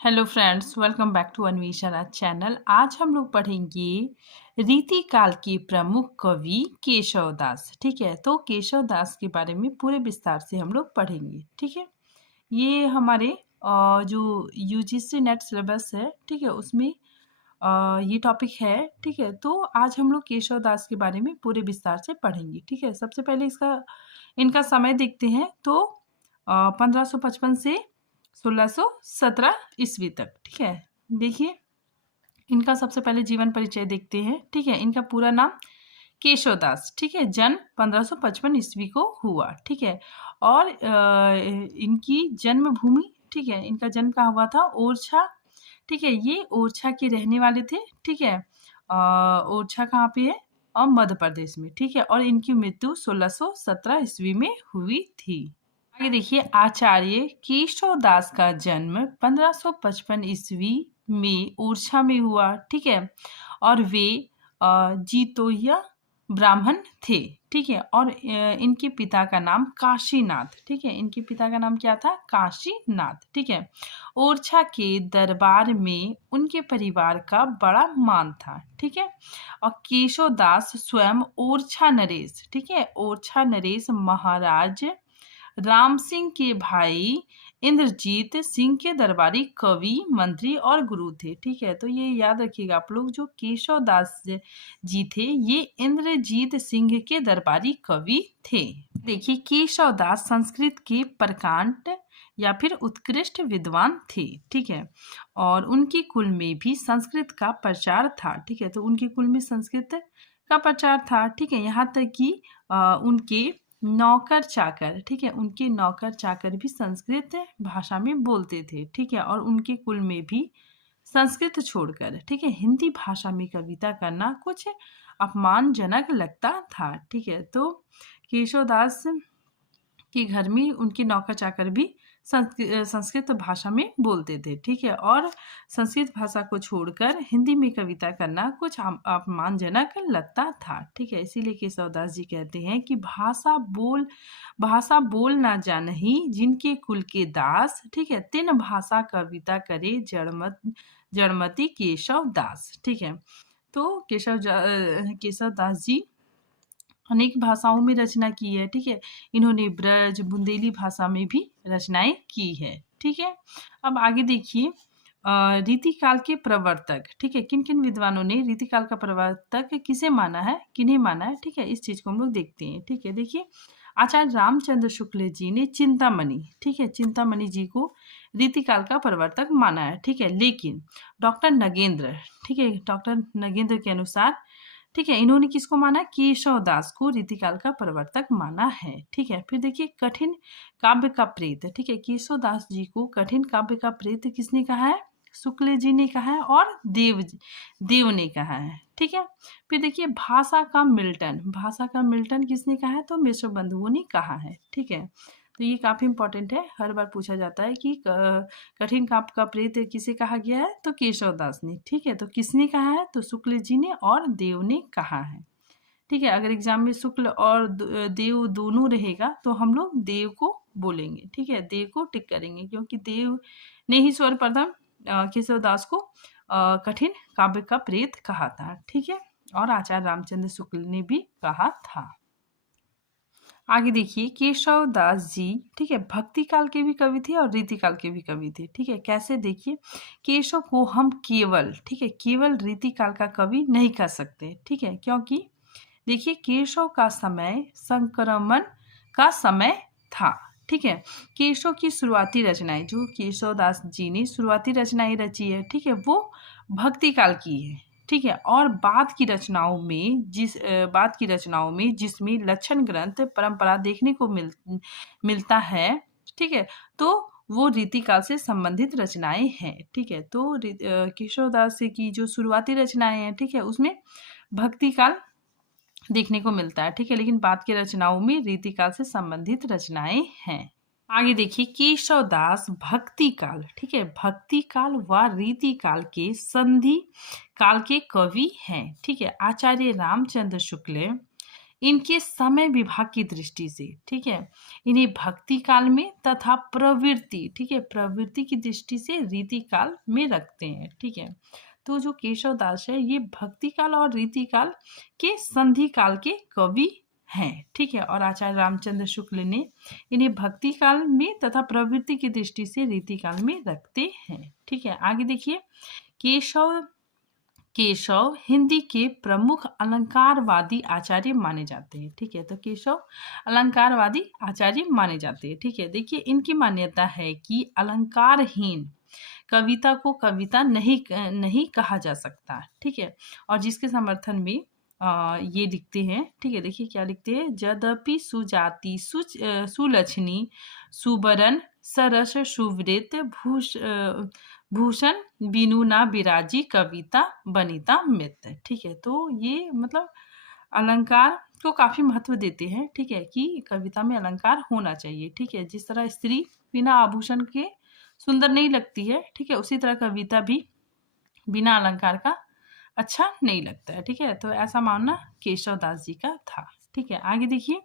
Hello friends, welcome back to Anveshana channel. आज हम लोग पढ़ेंगे रीति काल के प्रमुख कवि केशव दास। ठीक है, तो केशव दास के बारे में पूरे विस्तार से हम लोग पढ़ेंगे। ठीक है, ये हमारे जो यूजीसी नेट सिलेबस है, ठीक है, उसमें ये टॉपिक है। ठीक है, तो आज हम लोग केशव दास के बारे में पूरे विस्तार से पढ़ेंगे। ठीक है, सबसे पहले इनका समय देखते हैं। तो 1555 से 1617 ईस्वी तक। ठीक है, देखिए इनका सबसे पहले जीवन परिचय देखते हैं। ठीक है, इनका पूरा नाम केशव दास। ठीक है, जन्म 1555 ईस्वी को हुआ। ठीक है, और इनकी जन्मभूमि, ठीक है, इनका जन्म कहाँ हुआ था? ओरछा। ठीक है, ये ओरछा के रहने वाले थे। ठीक है, ओरछा कहाँ पे है? और मध्य प्रदेश में। ठीक है, और इनकी मृत्यु 1617 ईस्वी में हुई थी। आगे देखिए, आचार्य केशव दास का जन्म 1555 ईस्वी में ओरछा में हुआ। ठीक है, और वे जीतोया ब्राह्मण थे। ठीक है, और इनके पिता का नाम काशीनाथ। ठीक है, इनके पिता का नाम क्या था? काशीनाथ। ठीक है, ओरछा के दरबार में उनके परिवार का बड़ा मान था। ठीक है, और केशव दास स्वयं ओरछा नरेश, ठीक है, ओरछा नरेश महाराज राम सिंह के भाई इंद्रजीत सिंह के दरबारी कवि, मंत्री और गुरु थे। ठीक है, तो ये याद रखिएगा आप लोग, जो केशव दास जी थे ये इंद्रजीत सिंह के दरबारी कवि थे। देखिए, केशव दास संस्कृत के प्रकांड या फिर उत्कृष्ट विद्वान थे। ठीक है, और उनके कुल में भी संस्कृत का प्रचार था। ठीक है, तो उनके कुल में संस्कृत का प्रचार था। ठीक है, यहाँ तक कि उनके नौकर चाकर, ठीक है, उनके नौकर चाकर भी संस्कृत भाषा में बोलते थे। ठीक है, और उनके कुल में भी संस्कृत छोड़कर, ठीक है, हिंदी भाषा में कविता करना कुछ अपमानजनक लगता था। ठीक है, तो केशव दास के घर में उनके नौकर चाकर भी संस्कृत भाषा में बोलते थे। ठीक है, और संस्कृत भाषा को छोड़कर हिंदी में कविता करना कुछ अपमानजनक लगता था। ठीक है, इसीलिए केशवदास जी कहते हैं कि भाषा बोल ना जानही जिनके कुल के दास। ठीक है, तिन भाषा कविता करे जड़मति केशव दास। ठीक है, तो केशव दास जी अनेक भाषाओं में रचना की है। ठीक है, इन्होंने ब्रज बुंदेली भाषा में भी रचनाएं की है। ठीक है, अब आगे देखिए, रीतिकाल के प्रवर्तक। ठीक है, किन किन विद्वानों ने रीतिकाल का प्रवर्तक किसे माना है, किन्हें माना है? ठीक है, इस चीज को हम लोग देखते हैं। ठीक है, देखिए, आचार्य रामचंद्र शुक्ल जी ने चिंतामणि, ठीक है, चिंतामणि जी को रीतिकाल का प्रवर्तक माना है। ठीक है, लेकिन डॉक्टर नगेंद्र, ठीक है, डॉक्टर नगेंद्र के अनुसार, ठीक है, इन्होंने किसको माना? केशव दास को रीतिकाल का प्रवर्तक माना है। ठीक है, फिर देखिए, कठिन काव्य का प्रेत। ठीक है, केशव दास जी को कठिन काव्य का प्रेत किसने कहा है? शुक्ल जी ने कहा है, और देव ने कहा है। ठीक है, फिर देखिए, भाषा का मिल्टन किसने कहा है? तो मिश्र बंधुओं ने कहा है। ठीक है, तो ये काफी इंपॉर्टेंट है, हर बार पूछा जाता है कि कठिन काव्य का प्रेत किसे कहा गया है? तो केशव दास ने। ठीक है, तो किसने कहा है? तो शुक्ल जी ने और देव ने कहा है। ठीक है, अगर एग्जाम में शुक्ल और देव दोनों रहेगा तो हम लोग देव को बोलेंगे। ठीक है, देव को टिक करेंगे, क्योंकि देव ने ही सर्वप्रथम केशव दास को कठिन काव्य का प्रेत कहा था। ठीक है, और आचार्य रामचंद्र शुक्ल ने भी कहा था। आगे देखिए, केशव दास जी, ठीक है, भक्ति काल के भी कवि थे और रीति काल के भी कवि थे। ठीक है, कैसे? देखिए, केशव को हम केवल, ठीक है, केवल रीति काल का कवि नहीं कह सकते। ठीक है, क्योंकि देखिए, केशव का समय संक्रमण का समय था। ठीक है, केशव की शुरुआती रचनाएं, जो केशव दास जी ने शुरुआती रचनाएं रची है, ठीक है, वो भक्ति काल की है। ठीक है, और बाद की रचनाओं में जिसमें लक्षण ग्रंथ परंपरा देखने को मिलता है। ठीक है, तो वो रीतिकाल से संबंधित रचनाएं हैं। ठीक है, तो केशव दास की जो शुरुआती रचनाएं हैं, ठीक है, उसमें भक्ति काल देखने को मिलता है। ठीक है, लेकिन बाद की रचनाओं में रीतिकाल से संबंधित रचनाएं हैं। आगे देखिए, केशव दास भक्ति काल, ठीक है, भक्ति काल व रीति काल के संधि काल के कवि हैं। ठीक है, आचार्य रामचंद्र शुक्ल इनके समय विभाग की दृष्टि से, ठीक है, इन्हें भक्ति काल में तथा प्रवृत्ति, ठीक है, प्रवृत्ति की दृष्टि से रीति काल में रखते हैं, ठीक है। तो जो केशव दास है ये भक्ति काल और रीति काल के संधि काल के कवि हैं, ठीक है। और आचार्य रामचंद्र शुक्ल ने इन्हें भक्ति काल में तथा प्रवृत्ति की दृष्टि से रीति काल में रखते हैं, ठीक है। आगे देखिए, केशव केशव हिंदी के प्रमुख अलंकारवादी आचार्य माने जाते हैं, ठीक है। तो केशव अलंकारवादी आचार्य माने जाते हैं, ठीक है। देखिए, इनकी मान्यता है कि अलंकारहीन कविता को कविता नहीं कहा जा सकता, ठीक है। और जिसके समर्थन में ये लिखते हैं, ठीक है। देखिए क्या लिखते हैं, यद्यपि सुजाति सुलक्षणी सुबरन सरस सुवृत भूषण बिनु ना बिराजी कविता बनिता मित, ठीक है। तो ये मतलब अलंकार को काफी महत्व देते हैं, ठीक है, कि कविता में अलंकार होना चाहिए, ठीक है। जिस तरह स्त्री बिना आभूषण के सुंदर नहीं लगती है, ठीक है, उसी तरह कविता भी बिना अलंकार का अच्छा नहीं लगता है, ठीक है। तो ऐसा मानना केशव दास जी का था, ठीक है। आगे देखिए,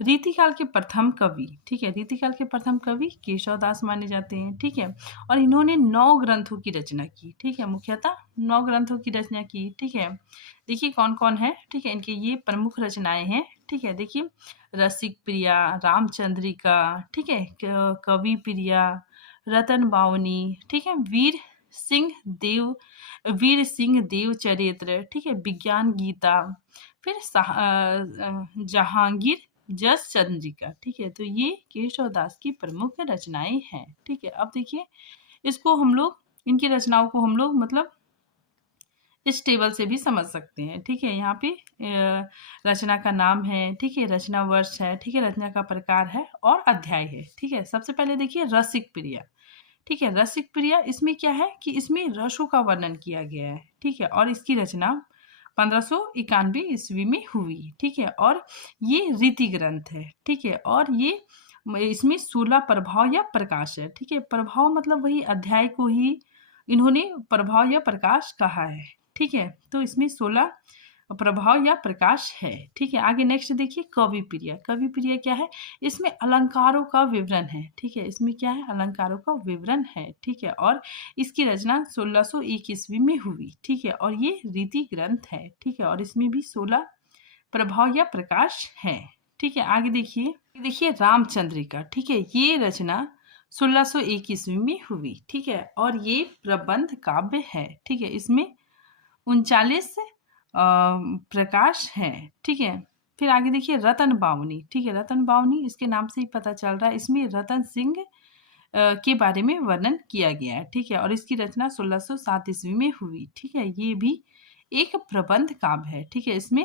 रीतिकाल के प्रथम कवि, ठीक है, रीतिकाल के प्रथम कवि केशव दास माने जाते हैं, ठीक है। और इन्होंने 9 ग्रंथों की रचना की, ठीक है, मुख्यतः 9 ग्रंथों की रचना की, ठीक है। देखिए कौन कौन है, ठीक है, इनके ये प्रमुख रचनाएं हैं, ठीक है। देखिए, रसिक प्रिया, रामचंद्रिका, ठीक है, कवि प्रिया, रतन बावनी, ठीक है, वीर सिंह देव चरित्र, ठीक है, विज्ञान गीता, फिर जहांगीर जस चंद्रिका, ठीक है। तो ये केशव दास की प्रमुख रचनाएं हैं, ठीक है। अब देखिए, इसको हम लोग, इनकी रचनाओं को हम लोग मतलब इस टेबल से भी समझ सकते हैं, ठीक है। यहाँ पे रचना का नाम है, ठीक है, रचना वर्ष है, ठीक है, रचना का प्रकार है और अध्याय है, ठीक है। सबसे पहले देखिए रसिक प्रिया, ठीक है। रसिक प्रिया, इसमें क्या है कि इसमें रसों का वर्णन किया गया है, ठीक है। और इसकी रचना 1591 ईस्वी में हुई, ठीक है। और ये रीति ग्रंथ है, ठीक है। और ये इसमें 16 प्रभाव या प्रकाश है, ठीक है। प्रभाव मतलब वही अध्याय को ही इन्होंने प्रभाव या प्रकाश कहा है, ठीक है। तो इसमें 16 प्रभाव या प्रकाश है, ठीक है। आगे नेक्स्ट देखिए, कवि प्रिया। कवि प्रिया क्या है, इसमें अलंकारों का विवरण है, ठीक है। इसमें क्या है, अलंकारों का विवरण है, ठीक है। और इसकी रचना 1601 ईस्वी में हुई, ठीक है। और ये रीति ग्रंथ है, ठीक है। और इसमें भी 16 प्रभाव या प्रकाश है, ठीक है। आगे देखिए रामचंद्रिका, ठीक है। ये रचना 1601 ईस्वी में हुई, ठीक है। और ये प्रबंध काव्य है, ठीक है। इसमें 39 प्रकाश है, ठीक है। फिर आगे देखिए रतन बावनी, ठीक है। रतन बावनी, इसके नाम से ही पता चल रहा है, इसमें रतन सिंह के बारे में वर्णन किया गया है, ठीक है। और इसकी रचना 1607 ईस्वी में हुई, ठीक है। ये भी एक प्रबंध काव्य है, ठीक है। इसमें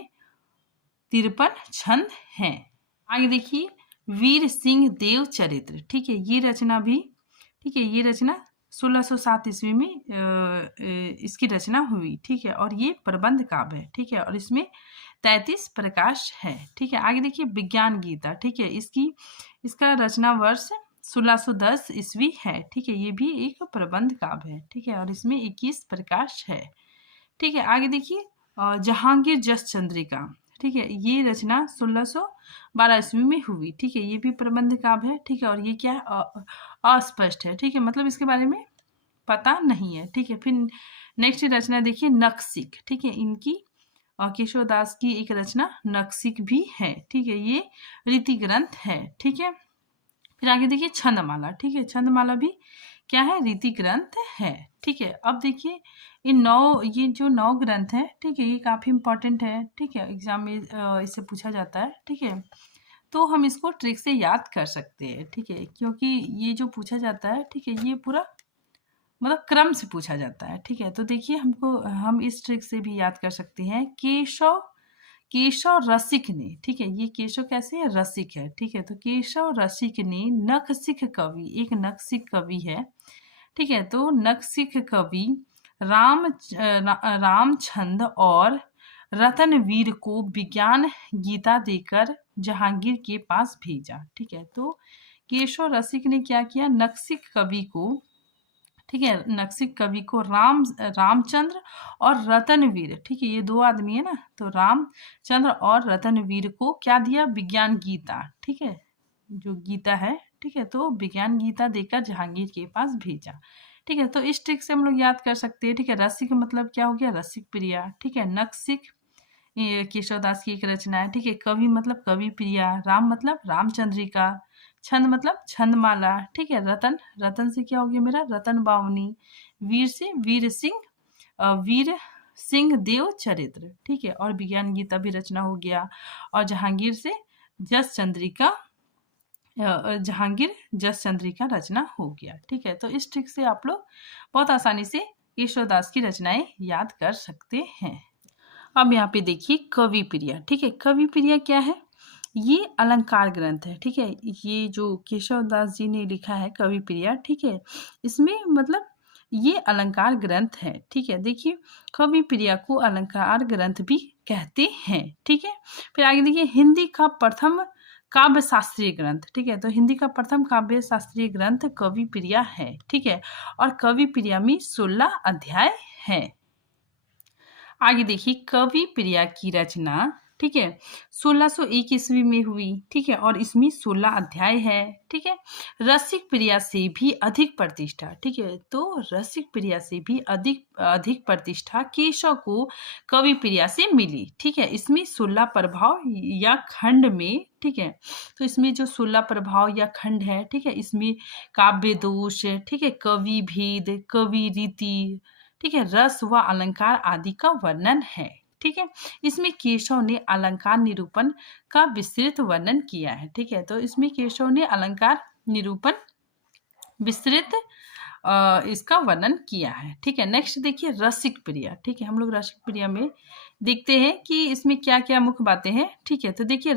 53 छंद हैं। आगे देखिए वीर सिंह देव चरित्र, ठीक है। ये रचना भी, ठीक है, ये रचना 1607 ईस्वी में इसकी रचना हुई, ठीक है। और ये प्रबंध काव्य है, ठीक है। और इसमें 33 प्रकाश है, ठीक है। आगे देखिए विज्ञान गीता, ठीक है। इसका रचना वर्ष 1610 ईस्वी है, ठीक है। ये भी एक प्रबंध काव्य है, ठीक है। और इसमें 21 प्रकाश है, ठीक है। आगे देखिए जहांगीर जस चंद्रिका, ठीक है। ये रचना 1612 ईस्वी में हुई, ठीक है। ये भी प्रबंध काव्य है, ठीक है। और ये क्या है, अस्पष्ट है, ठीक है, मतलब इसके बारे में पता नहीं है, ठीक है। फिर नेक्स्ट रचना देखिए नक्सिक, ठीक है। इनकी केशव दास की एक रचना नक्सिक भी है, ठीक है। ये रीति ग्रंथ है, ठीक है। फिर आगे देखिए छंदमाला, ठीक है। छंदमाला भी क्या है, रीति ग्रंथ है, ठीक है। अब देखिए ये जो 9 ग्रंथ हैं, ठीक है, ये काफी इंपॉर्टेंट है, ठीक है। एग्जाम में इससे पूछा जाता है, ठीक है। तो हम इसको ट्रिक से याद कर सकते हैं, ठीक है, क्योंकि ये जो पूछा जाता है, ठीक है, ये पूरा मतलब क्रम से पूछा जाता है, ठीक है। तो देखिए हम इस ट्रिक से भी याद कर सकते हैं, केशव रसिक ने, ठीक है। ये केशव कैसे है, रसिक है, ठीक है। तो केशव रसिक ने नखसिक कवि, एक नखसिक कवि है, ठीक है। तो नखसिक कवि रामचंद और रतनवीर को विज्ञान गीता देकर जहांगीर के पास भेजा, ठीक है। तो केशव रसिक ने क्या किया, नखसिक कवि को ठीक है। नक्सिक कवि को रामचंद्र और रतनवीर, ठीक है, ये दो आदमी है ना, तो रामचंद्र और रतनवीर को क्या दिया? विज्ञान गीता, ठीक है, जो गीता है, ठीक है, तो विज्ञान गीता देकर जहांगीर के पास भेजा। ठीक है, तो इस ट्रिक से हम लोग याद कर सकते हैं। ठीक है, रसिक मतलब क्या हो गया? रसिक प्रिया। ठीक है, नक्सिक ये केशवदास की एक रचना है। ठीक है, कवि मतलब कवि प्रिया, राम मतलब रामचंद्रिका, छंद मतलब छंदमाला। ठीक है, रतन, रतन से क्या हो गया मेरा? रतन बावनी, वीर से वीर सिंह देव चरित्र। ठीक है, और विज्ञान गीता भी रचना हो गया। और जहांगीर से जहांगीर जस चंद्रिका रचना हो गया। ठीक है, तो इस ट्रिक से आप लोग बहुत आसानी से केशवदास की रचनाएं याद कर सकते हैं। अब यहाँ पे देखिए कवि प्रिया। ठीक है, कवि प्रिया क्या है? ये अलंकार ग्रंथ है। ठीक है, ये जो केशवदास जी ने लिखा है कवि प्रिया, ठीक है, इसमें मतलब ये अलंकार ग्रंथ है। ठीक है, देखिए कवि प्रिया को अलंकार ग्रंथ भी कहते हैं। ठीक है, फिर आगे देखिए हिंदी का प्रथम काव्य शास्त्रीय ग्रंथ। ठीक है, तो हिंदी का प्रथम काव्य शास्त्रीय ग्रंथ कवि प्रिया है। ठीक है, और कवि प्रिया में 16 अध्याय है। आगे देखिए कवि प्रिया की रचना, ठीक है, 1601 ईस्वी में हुई। ठीक है, और इसमें 16 अध्याय है। ठीक है, रसिक प्रिया से भी अधिक प्रतिष्ठा। ठीक है, तो रसिक प्रिया से भी अधिक अधिक प्रतिष्ठा केशव को कवि प्रिया से मिली। ठीक है, इसमें 16 प्रभाव या खंड में, ठीक है, तो इसमें जो 16 प्रभाव या खंड है, ठीक है, इसमें काव्य दोष, ठीक है, कवि भेद, कवि रीति, ठीक है, रस व अलंकार आदि का वर्णन है। ठीक है, इसमें केशव ने अलंकार निरूपण का विस्तृत वर्णन किया है। ठीक है, तो इसमें केशव ने अलंकार निरूपण विस्तृत इसका वर्णन किया है। ठीक है, नेक्स्ट देखिए रसिक प्रिया। ठीक है, हम लोग रसिक प्रिया में देखते हैं कि इसमें क्या क्या मुख्य बातें हैं। ठीक है, तो देखिए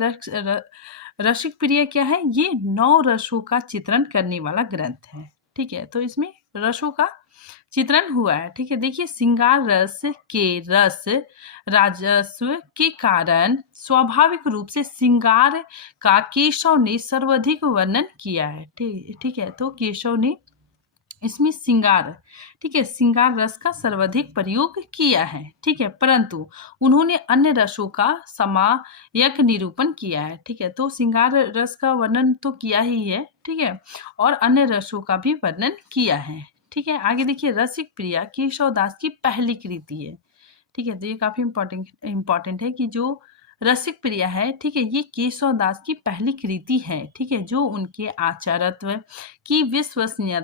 रसिक प्रिया क्या है? ये 9 रसों का चित्रण करने वाला ग्रंथ है। ठीक है, तो इसमें रसों का चित्रण हुआ है। ठीक है, देखिए श्रृंगार रस के रस राजस्व के कारण स्वाभाविक रूप से श्रृंगार का केशव ने सर्वाधिक वर्णन किया है। ठीक है, तो केशव ने इसमें श्रृंगार, ठीक है, श्रृंगार रस का सर्वाधिक प्रयोग किया है। ठीक है, परंतु उन्होंने अन्य रसों का समायक निरूपण किया है। ठीक है, तो श्रृंगार रस का वर्णन तो किया ही है। ठीक है, और अन्य रसों का भी वर्णन किया है। ठीक है, आगे देखिए रसिक प्रिया केशवदास की पहली कृति है। ठीक है, तो ये काफी इंपॉर्टेंट है कि जो रसिक प्रिया है, ठीक है, ये केशवदास की पहली कृति है। ठीक है, जो उनके आचारत्व की विश्वसनीय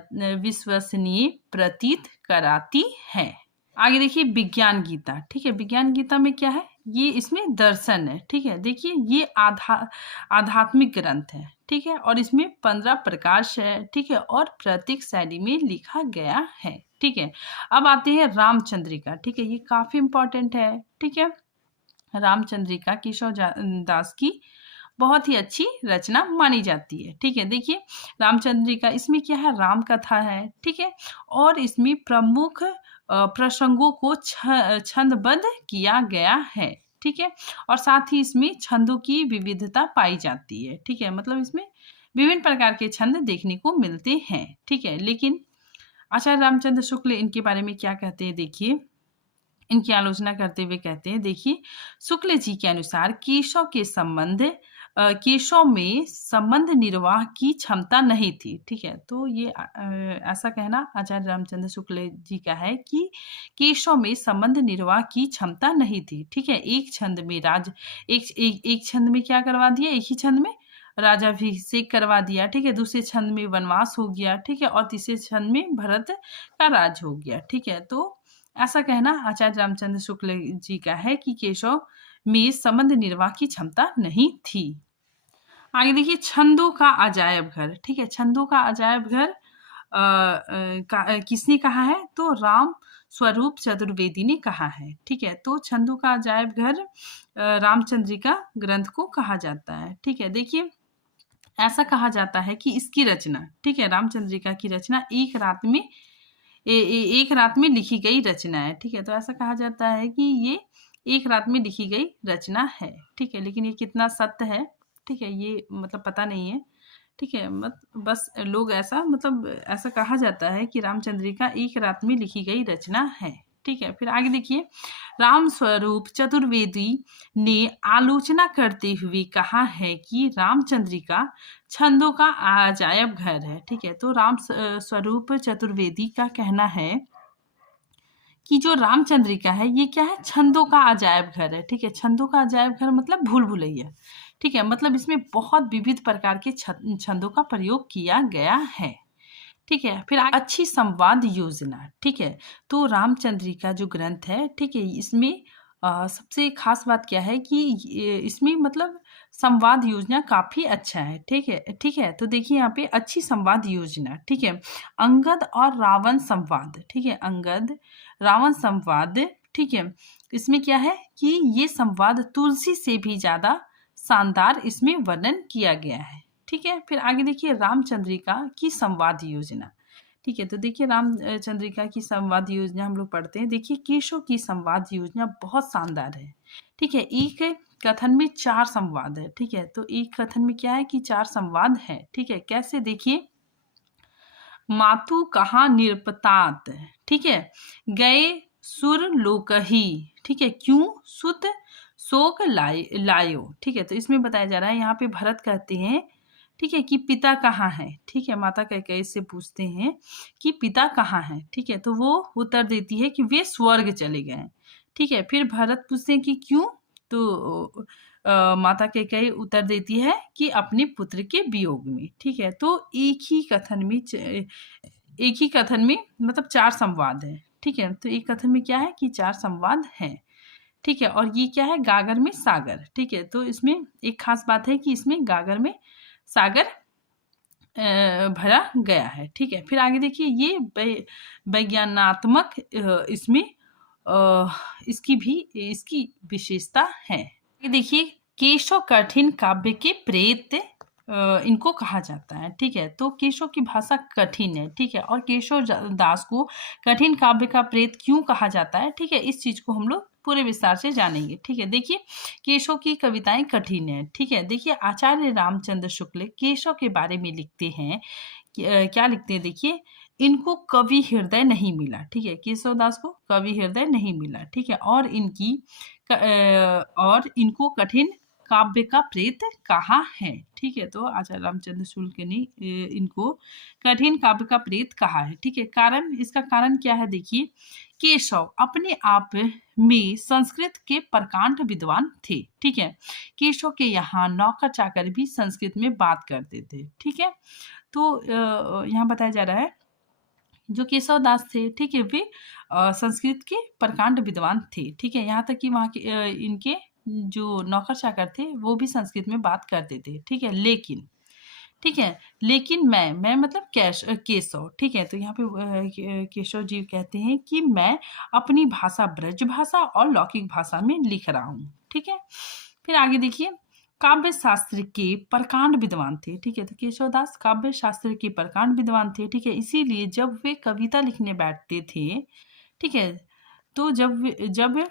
प्रतीत कराती है। आगे देखिए विज्ञान गीता। ठीक है, विज्ञान गीता में क्या है? ये इसमें दर्शन है। ठीक है, देखिए ये आध्यात्मिक ग्रंथ है। ठीक है, और इसमें 15 प्रकाश है। ठीक है, और प्रतीक शैली में लिखा गया है। ठीक है, अब आते हैं रामचंद्रिका। ठीक है, ये काफी इंपॉर्टेंट है। ठीक है, रामचंद्रिका केशवदास की बहुत ही अच्छी रचना मानी जाती है। ठीक है, देखिए रामचंद्रिका, इसमें क्या है? राम कथा है। ठीक है, और इसमें प्रमुख प्रसंगों को छंदबद्ध किया गया है। ठीक है, और साथ ही इसमें छंदों की विविधता पाई जाती है। ठीक है, मतलब इसमें विभिन्न प्रकार के छंद देखने को मिलते हैं। ठीक है, लेकिन आचार्य रामचंद्र शुक्ल इनके बारे में क्या कहते हैं? देखिए इनकी आलोचना करते हुए कहते हैं, देखिए शुक्ल जी के अनुसार केशव में संबंध निर्वाह की क्षमता नहीं थी। ठीक है, तो ये ऐसा कहना आचार्य रामचंद्र शुक्ल जी का है कि केशव में संबंध निर्वाह की क्षमता नहीं थी। ठीक है, एक छंद में एक छंद में क्या करवा दिया? एक ही छंद में राजाभिषेक करवा दिया। ठीक है, दूसरे छंद में वनवास हो गया। ठीक है, और तीसरे छंद में भरत का राज हो गया। ठीक है, तो ऐसा कहना आचार्य रामचंद्र शुक्ल जी का है कि केशव में संबंध निर्वाह की क्षमता नहीं थी। आगे देखिए छंदों का अजायब घर। ठीक है, छंदों का अजायब घर किसने कहा है? तो राम स्वरूप चतुर्वेदी ने कहा है। ठीक है, तो छंदों का अजायब घर रामचंद्रिका ग्रंथ को कहा जाता है। ठीक है, देखिए ऐसा कहा जाता है कि इसकी रचना, ठीक है, रामचंद्रिका की रचना एक रात में लिखी गई रचना है। ठीक है, तो ऐसा कहा जाता है कि ये एक रात में लिखी गई रचना है। ठीक है, लेकिन ये कितना सत्य है, ठीक है, ये मतलब पता नहीं है। ठीक है, बस लोग ऐसा मतलब ऐसा कहा जाता है कि रामचंद्रिका एक रात में लिखी गई रचना है। ठीक है, फिर आगे देखिए, राम स्वरूप चतुर्वेदी ने आलोचना करते हुए कहा है कि रामचंद्रिका छंदों का अजायब घर है। ठीक है, तो स्वरूप चतुर्वेदी का कहना है कि जो रामचंद्रिका है ये क्या है, छंदों का अजायब घर है। ठीक है, छंदों का अजायब घर मतलब भूल भुलैया। ठीक है, मतलब इसमें बहुत विविध प्रकार के छंदों का प्रयोग किया गया है। ठीक है, फिर अच्छी संवाद योजना। ठीक है, तो रामचंद्रिका जो ग्रंथ है, ठीक है, इसमें सबसे खास बात क्या है कि इसमें मतलब संवाद योजना काफी अच्छा है। ठीक है, ठीक है, तो देखिए यहाँ पे अच्छी संवाद योजना। ठीक है, अंगद और रावण संवाद। ठीक है, अंगद रावण संवाद। ठीक है, इसमें क्या है कि ये संवाद तुलसी से भी ज्यादा शानदार इसमें वर्णन किया गया है। ठीक है, फिर आगे देखिए, रामचंद्रिका की संवाद योजना। ठीक है, तो देखिए रामचंद्रिका की संवाद योजना हम लोग पढ़ते हैं। देखिए, केशव की संवाद योजना बहुत शानदार है। ठीक है, एक कथन में 4 संवाद है। ठीक है, तो एक कथन में क्या है कि 4 संवाद है। ठीक है, कैसे देखिए, मातु कहाँ निरपतात। ठीक है, गए सुर लोकही। ठीक है, क्यों सुत शोक लायो। ठीक है, तो इसमें बताया जा रहा है, यहाँ पे भरत कहते हैं, ठीक है, कि पिता कहाँ है। ठीक है, माता कैकेयी से पूछते हैं कि पिता कहाँ है। ठीक है, तो वो उत्तर देती है कि वे स्वर्ग चले गए हैं। ठीक है, फिर भरत पूछते हैं कि क्यों, तो माता कैकेयी उत्तर देती है कि अपने पुत्र के वियोग में। ठीक है, तो एक ही कथन में मतलब 4 संवाद है। ठीक है, तो एक कथन में क्या है कि 4 संवाद है। ठीक है, और ये क्या है, गागर में सागर। ठीक है, तो इसमें एक खास बात है कि इसमें गागर में सागर भरा गया है। ठीक है, फिर आगे देखिए, ये वैज्ञानात्मक इसमें इसकी विशेषता है। ये देखिए, केशव कठिन काव्य के प्रेत इनको कहा जाता है। ठीक है, तो केशव की भाषा कठिन है। ठीक है, और केशव दास को कठिन काव्य का प्रेत क्यों कहा जाता है। ठीक है, इस चीज को हम लोग पूरे विस्तार से जानेंगे। ठीक है, देखिए, केशव की कविताएं कठिन है। ठीक है, देखिए, आचार्य रामचंद्र शुक्ल केशव के बारे में लिखते हैं क्या लिखते हैं, देखिए, इनको कवि हृदय नहीं मिला। ठीक है, केशव दास को कवि हृदय नहीं मिला। ठीक है, और इनको कठिन काव्य का प्रेत कहा है। ठीक है, तो आचार्य रामचंद्र शुक्ल ने इनको कठिन काव्य का प्रेत कहा है। ठीक है, इसका कारण क्या है, देखिए, केशव अपने आप में संस्कृत के प्रकांड विद्वान थे। ठीक है, केशव के यहाँ नौकर चाकर भी संस्कृत में बात करते थे। ठीक है, तो यहाँ बताया जा रहा है, जो केशव दास थे, ठीक है, वे संस्कृत के प्रकांड विद्वान थे। ठीक है, यहाँ तक कि वहाँ के इनके जो नौकर चाकर थे वो भी संस्कृत में बात करते थे। ठीक है, लेकिन मैं मतलब केशव। ठीक है, तो यहाँ पे केशव जी कहते हैं कि मैं अपनी भाषा ब्रज भाषा और लौकिक भाषा में लिख रहा हूँ। ठीक है, फिर आगे देखिए, काव्य शास्त्र के प्रकांड विद्वान थे। ठीक है, तो केशवदास काव्य शास्त्र के प्रकांड विद्वान थे। ठीक है, इसीलिए जब वे कविता लिखने बैठते थे, ठीक है, तो जब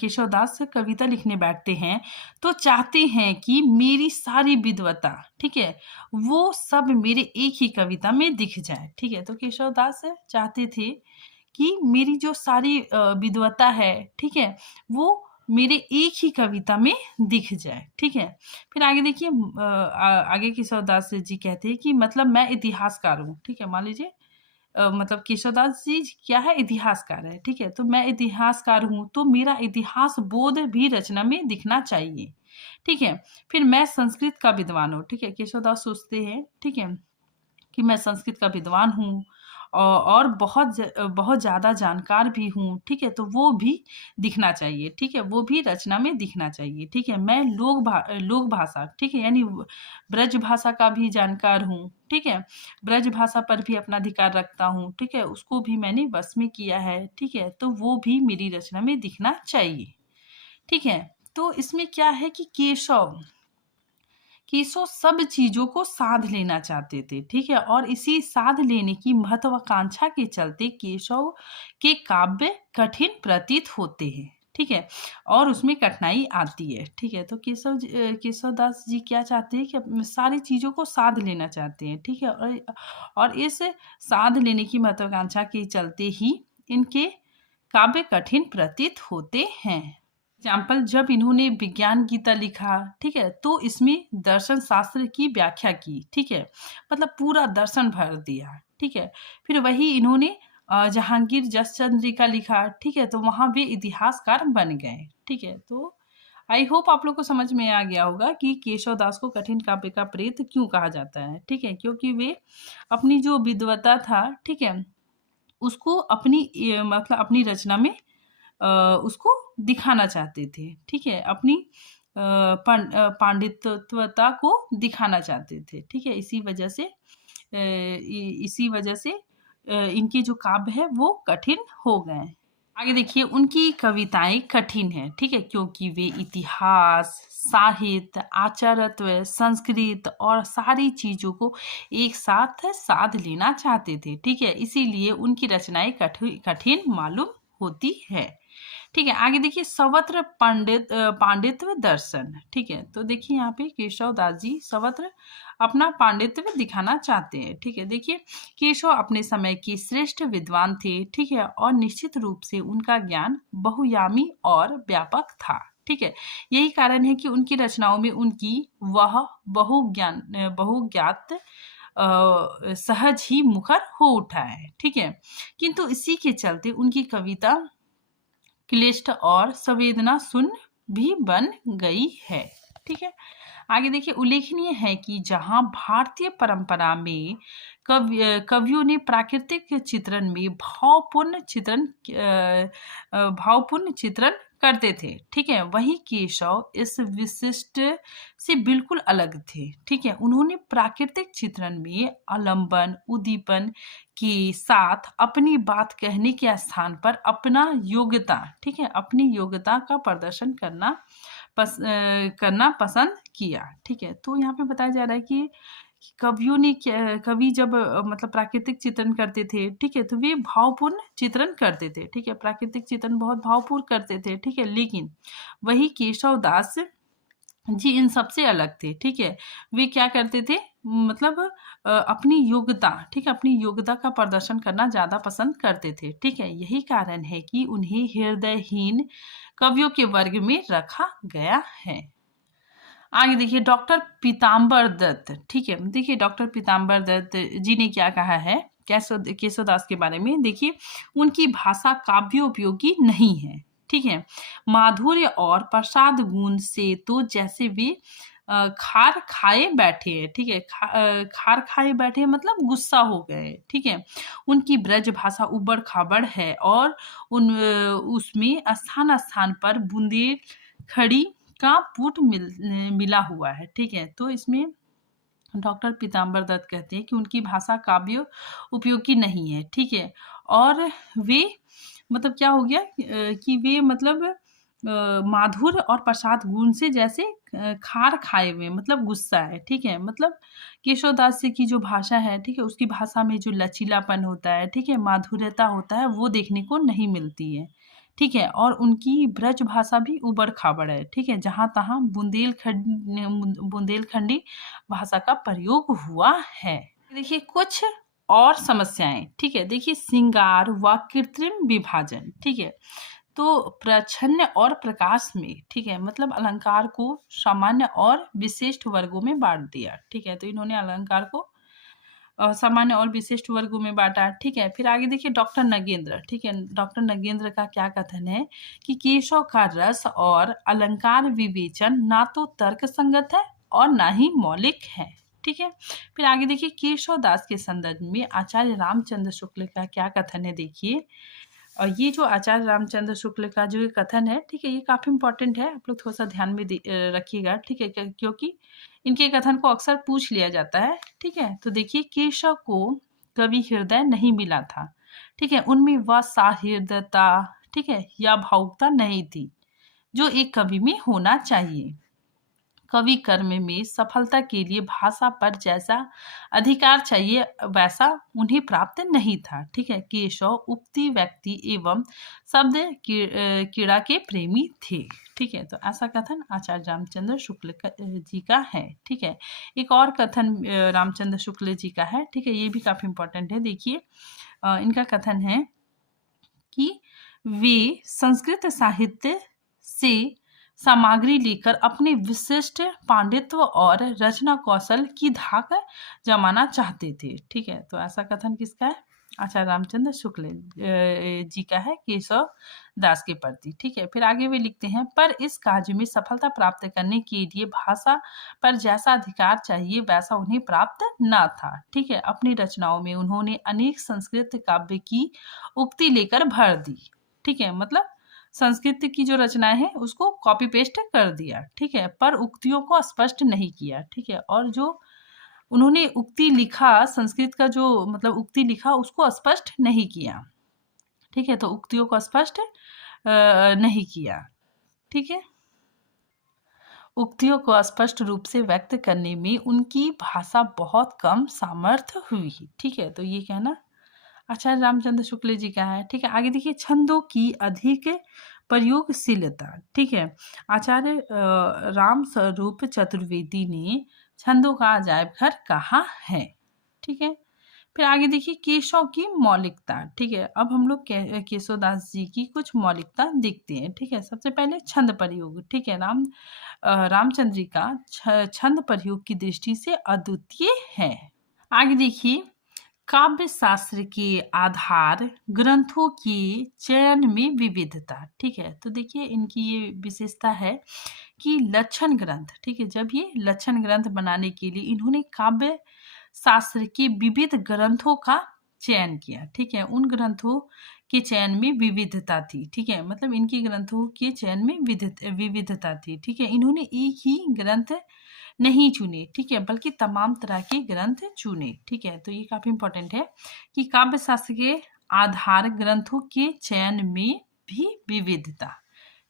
केशवदास कविता लिखने बैठते हैं तो चाहते हैं कि मेरी सारी विद्वता, ठीक है, वो सब मेरे एक ही कविता में दिख जाए। ठीक है, तो केशवदास चाहते थे कि मेरी जो सारी विद्वता है, ठीक है, वो मेरे एक ही कविता में दिख जाए। ठीक है, फिर आगे देखिए, आगे केशवदास जी कहते हैं कि मतलब मैं इतिहासकार हूँ। ठीक है, मान लीजिए मतलब केशवदास जी क्या है, इतिहासकार है। ठीक है, तो मैं इतिहासकार हूँ तो मेरा इतिहास बोध भी रचना में दिखना चाहिए। ठीक है, फिर मैं संस्कृत का विद्वान हूँ। ठीक है, केशवदास सोचते हैं, ठीक है, कि मैं संस्कृत का विद्वान हूँ और बहुत ज़्यादा जानकार भी हूँ। ठीक है, तो वो भी दिखना चाहिए। ठीक है, वो भी रचना में दिखना चाहिए। ठीक है, मैं लोक भाषा, ठीक है, यानी ब्रज भाषा का भी जानकार हूँ। ठीक है, ब्रज भाषा पर भी अपना अधिकार रखता हूँ। ठीक है, उसको भी मैंने वश में किया है। ठीक है, तो वो भी मेरी रचना में दिखना चाहिए। ठीक है, तो इसमें क्या है कि केशव सब चीजों को साध लेना चाहते थे। ठीक है, और इसी साध लेने की महत्वाकांक्षा के चलते केशव के काव्य कठिन प्रतीत होते हैं। ठीक है, और उसमें कठिनाई आती है। ठीक है, तो केशवदास जी क्या चाहते हैं कि सारी चीज़ों को साध लेना चाहते हैं। ठीक है, और इस साध लेने की महत्वाकांक्षा के चलते ही इनके काव्य कठिन प्रतीत होते हैं। एग्जाम्पल, जब इन्होंने विज्ञान गीता लिखा, ठीक है, तो इसमें दर्शन शास्त्र की व्याख्या की। ठीक है, मतलब पूरा दर्शन भर दिया। ठीक है, फिर वही इन्होंने जहांगीर जस चंद्रिका लिखा। ठीक है, तो वहां वे इतिहासकार बन गए। ठीक है, तो आई होप आप लोग को समझ में आ गया होगा कि केशवदास को कठिन काव्य का प्रेत क्यों कहा जाता है। ठीक है, क्योंकि वे अपनी जो विद्वता था, ठीक है, उसको मतलब अपनी रचना में उसको दिखाना चाहते थे। ठीक है, अपनी पांडित्यता को दिखाना चाहते थे। ठीक है, इसी वजह से इनके जो काव्य है वो कठिन हो गए। आगे देखिए, उनकी कविताएं कठिन हैं। ठीक है, क्योंकि वे इतिहास, साहित्य, आचारत्व, संस्कृत और सारी चीजों को एक साथ साध लेना चाहते थे। ठीक है, इसीलिए उनकी रचनाएं कठिन मालूम होती है। ठीक है, आगे देखिए, सर्वत्र पांडित्य दर्शन। ठीक है, तो देखिए यहाँ पे केशवदास जी सर्वत्र अपना पांडित्य दिखाना चाहते हैं। ठीक है, देखिए, केशव अपने समय के श्रेष्ठ विद्वान थे। ठीक है, और निश्चित रूप से उनका ज्ञान बहुयामी और व्यापक था। ठीक है, यही कारण है कि उनकी रचनाओं में उनकी वह बहुज्ञात सहज ही मुखर हो उठा है। ठीक है, किंतु इसी के चलते उनकी कविता क्लिष्ट और संवेदना सुन भी बन गई है। ठीक है, आगे देखिए, उल्लेखनीय है कि जहां भारतीय परंपरा में कवियों ने प्राकृतिक चित्रण में भावपूर्ण चित्रण करते थे। ठीक है, वहीं केशव इस विशिष्ट से बिल्कुल अलग थे। ठीक है, उन्होंने प्राकृतिक चित्रण में आलंबन, उद्दीपन के साथ अपनी बात कहने के स्थान पर अपना योग्यता, ठीक है, अपनी योग्यता का प्रदर्शन करना पसंद किया। ठीक है, तो यहाँ पे बताया जा रहा है कि कवि जब मतलब प्राकृतिक चित्रण करते थे, ठीक है, तो वे भावपूर्ण चित्रण करते थे। ठीक है, प्राकृतिक चित्रण बहुत भावपूर्ण करते थे। ठीक है, लेकिन वही केशवदास जी इन सबसे अलग थे। ठीक है, वे क्या करते थे, मतलब अपनी योग्यता, ठीक है, अपनी योग्यता का प्रदर्शन करना ज्यादा पसंद करते थे। ठीक है, यही कारण है कि उन्हें हृदयहीन कवियों के वर्ग में रखा गया है। आगे देखिए, डॉक्टर पीताम्बर दत्त। ठीक है, देखिए डॉक्टर पीताम्बर दत्त जी ने क्या कहा है केशवदास के बारे में। देखिए, उनकी भाषा काव्य उपयोगी नहीं है। ठीक है, माधुर्य और प्रसाद गुण से तो जैसे वे खार खाए बैठे हैं। ठीक है, खार खाए बैठे मतलब गुस्सा हो गए। ठीक है, उनकी ब्रज भाषा उबड़ खाबड़ है और उसमें स्थान स्थान पर बूंदे खड़ी का पुट मिला हुआ है। ठीक है, तो इसमें डॉक्टर पीताम्बर दत्त कहते हैं कि उनकी भाषा काव्य उपयोगी नहीं है। ठीक है, और वे मतलब क्या हो गया कि वे मतलब माधुर और प्रसाद गुण से जैसे खार खाए हुए, मतलब गुस्सा है। ठीक है, मतलब केशवदास जी की जो भाषा है, ठीक है, उसकी भाषा में जो लचीलापन होता है, ठीक है, माधुर्यता होता है, वो देखने को नहीं मिलती है। ठीक है, और उनकी ब्रज भाषा भी उबड़ खाबड़ है। ठीक है, जहाँ तहाँ बुंदेलखंडी भाषा का प्रयोग हुआ है। देखिए, कुछ और समस्याएं। ठीक है, देखिए, श्रृंगार व कृत्रिम विभाजन। ठीक है, तो प्रच्छन्न और प्रकाश में, ठीक है, मतलब अलंकार को सामान्य और विशिष्ट वर्गों में बांट दिया। ठीक है, तो इन्होंने अलंकार को सामान्य और विशिष्ट वर्गों में बांटा। ठीक है, फिर आगे देखिए, डॉक्टर नगेंद्र। ठीक है, डॉक्टर नगेंद्र का क्या कथन है कि केशव का रस और अलंकार विवेचन ना तो तर्क संगत है और ना ही मौलिक है। ठीक है, फिर आगे देखिए, केशव दास के संदर्भ में आचार्य रामचंद्र शुक्ल का क्या कथन है। देखिए, और ये जो आचार्य रामचंद्र शुक्ल का जो कथन है, ठीक है, ये काफी इंपॉर्टेंट है, आप लोग थोड़ा सा ध्यान में रखिएगा। ठीक है, क्योंकि इनके कथन को अक्सर पूछ लिया जाता है। ठीक है, तो देखिए, केशव को कवि हृदय नहीं मिला था। ठीक है, उनमें वह साहृदयता, ठीक है, या भावुकता नहीं थी जो एक कवि में होना चाहिए। कवि कर्म में सफलता के लिए भाषा पर जैसा अधिकार चाहिए वैसा उन्हें प्राप्त नहीं था। ठीक है, केशव उक्ति व्यक्ति एवं शब्द कीड़ा के प्रेमी थे। ठीक है, तो ऐसा कथन आचार्य रामचंद्र शुक्ल जी का है। ठीक है, एक और कथन रामचंद्र शुक्ल जी का है। ठीक है, ये भी काफी इंपॉर्टेंट है। देखिए इनका कथन है कि वे संस्कृत साहित्य से सामग्री लेकर अपने विशिष्ट पांडित्य और रचना कौशल की धाक जमाना चाहते थे। ठीक है, तो ऐसा कथन किसका है? आचार्य रामचंद्र शुक्ल जी का है, केशव दास के प्रति। ठीक है, फिर आगे वे लिखते हैं, पर इस कार्य में सफलता प्राप्त करने के लिए भाषा पर जैसा अधिकार चाहिए वैसा उन्हें प्राप्त न था। ठीक है, अपनी रचनाओं में उन्होंने अनेक संस्कृत काव्य की उक्ति लेकर भर दी। ठीक है, मतलब संस्कृत की जो रचनाएं हैं उसको कॉपी पेस्ट कर दिया। ठीक है, पर उक्तियों को स्पष्ट नहीं किया। ठीक है, और जो उन्होंने उक्ति लिखा, संस्कृत का जो मतलब उक्ति लिखा उसको स्पष्ट नहीं किया। ठीक है, तो उक्तियों को स्पष्ट नहीं किया। ठीक है, उक्तियों को स्पष्ट रूप से व्यक्त करने में उनकी भाषा बहुत कम सामर्थ्य हुई। ठीक है, तो ये कहना आचार्य रामचंद्र शुक्ल जी का है। ठीक है, आगे देखिए, छंदों की अधिक प्रयोगशीलता। ठीक है, आचार्य राम स्वरूप चतुर्वेदी ने छंदों का अजायब घर कहा है। ठीक है, फिर आगे देखिए, केशव की मौलिकता। ठीक है, अब हम लोग केशवदास जी की कुछ मौलिकता देखते हैं। ठीक है, सबसे पहले छंद प्रयोग। ठीक है, रामचंद्र जी का छंद प्रयोग की दृष्टि से अद्वितीय है। आगे देखिए, काव्य शास्त्र के आधार ग्रंथों के चयन में विविधता। ठीक है, तो देखिए इनकी ये विशेषता है कि लक्षण ग्रंथ। ठीक है, जब ये लक्षण ग्रंथ बनाने के लिए इन्होंने काव्य शास्त्र के विविध ग्रंथों का चयन किया। ठीक है, उन ग्रंथों के चयन में विविधता थी। ठीक है, मतलब इनके ग्रंथों के चयन में विविधता थी। ठीक है, इन्होंने एक ही ग्रंथ नहीं चुने। ठीक है, बल्कि तमाम तरह के ग्रंथ चुने। ठीक है, तो ये काफी इंपॉर्टेंट है कि काव्य शास्त्र के आधार ग्रंथों के चयन में भी विविधता।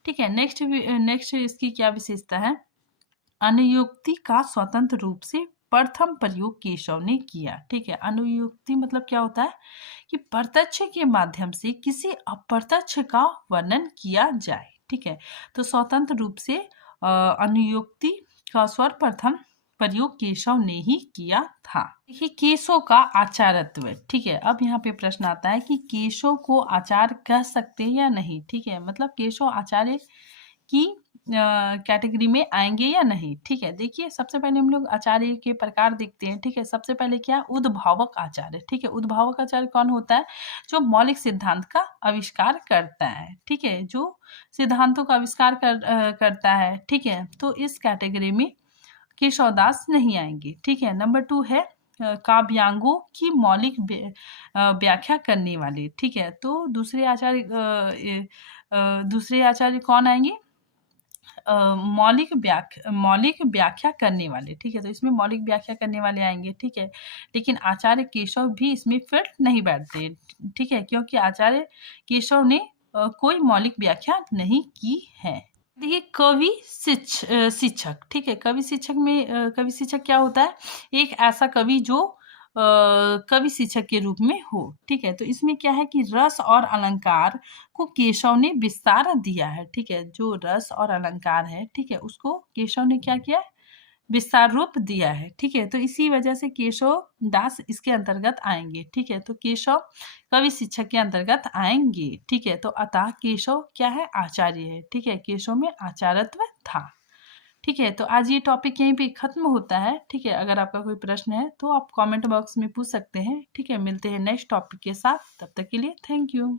ठीक है, नेक्स्ट इसकी क्या विशेषता है? अनुयुक्ति का स्वतंत्र रूप से प्रथम प्रयोग केशव ने किया। ठीक है, अनुयुक्ति मतलब क्या होता है कि प्रत्यक्ष के माध्यम से किसी अप्रत्यक्ष का वर्णन किया जाए। ठीक है, तो स्वतंत्र रूप से अनुयुक्ति का सर्वप्रथम प्रयोग केशव ने ही किया था। देखिए, केशव का आचार्यत्व। ठीक है, अब यहाँ पे प्रश्न आता है कि केशव को आचार्य कह सकते हैं या नहीं। ठीक है, मतलब केशव आचार्य की कैटेगरी में आएंगे या नहीं। ठीक है, देखिए सबसे पहले हम लोग आचार्य के प्रकार देखते हैं। ठीक है, सबसे पहले क्या? उद्भावक आचार्य। ठीक है, उद्भावक आचार्य कौन होता है? जो मौलिक सिद्धांत का आविष्कार करता है। ठीक है, जो सिद्धांतों का आविष्कार करता है। ठीक है, तो इस कैटेगरी में केशवदास नहीं आएंगे। ठीक है, नंबर 2 है काव्यांगों की मौलिक व्याख्या करने वाले। ठीक है, तो दूसरे आचार्य कौन आएंगे? मौलिक व्याख्या करने वाले। ठीक है, तो इसमें मौलिक व्याख्या करने वाले आएंगे। ठीक है, लेकिन आचार्य केशव भी इसमें फिट नहीं बैठते। ठीक है, क्योंकि आचार्य केशव ने कोई मौलिक व्याख्या नहीं की है। देखिए, कवि शिक्षक। ठीक है, कवि शिक्षक क्या होता है? एक ऐसा कवि जो कवि शिक्षक के रूप में हो। ठीक है, तो इसमें क्या है कि रस और अलंकार को केशव ने विस्तार दिया है। ठीक है, जो रस और अलंकार है, ठीक है, उसको केशव ने क्या किया? विस्तार रूप दिया है। ठीक है, तो इसी वजह से केशव दास इसके अंतर्गत आएंगे। ठीक है, तो केशव कवि शिक्षक के अंतर्गत आएंगे। ठीक है, तो अतः केशव क्या है? आचार्य है। ठीक है, केशव में आचार्यत्व था। ठीक है, तो आज ये टॉपिक यहीं पे खत्म होता है। ठीक है, अगर आपका कोई प्रश्न है तो आप कमेंट बॉक्स में पूछ सकते हैं। ठीक है, मिलते हैं नेक्स्ट टॉपिक के साथ। तब तक के लिए थैंक यू।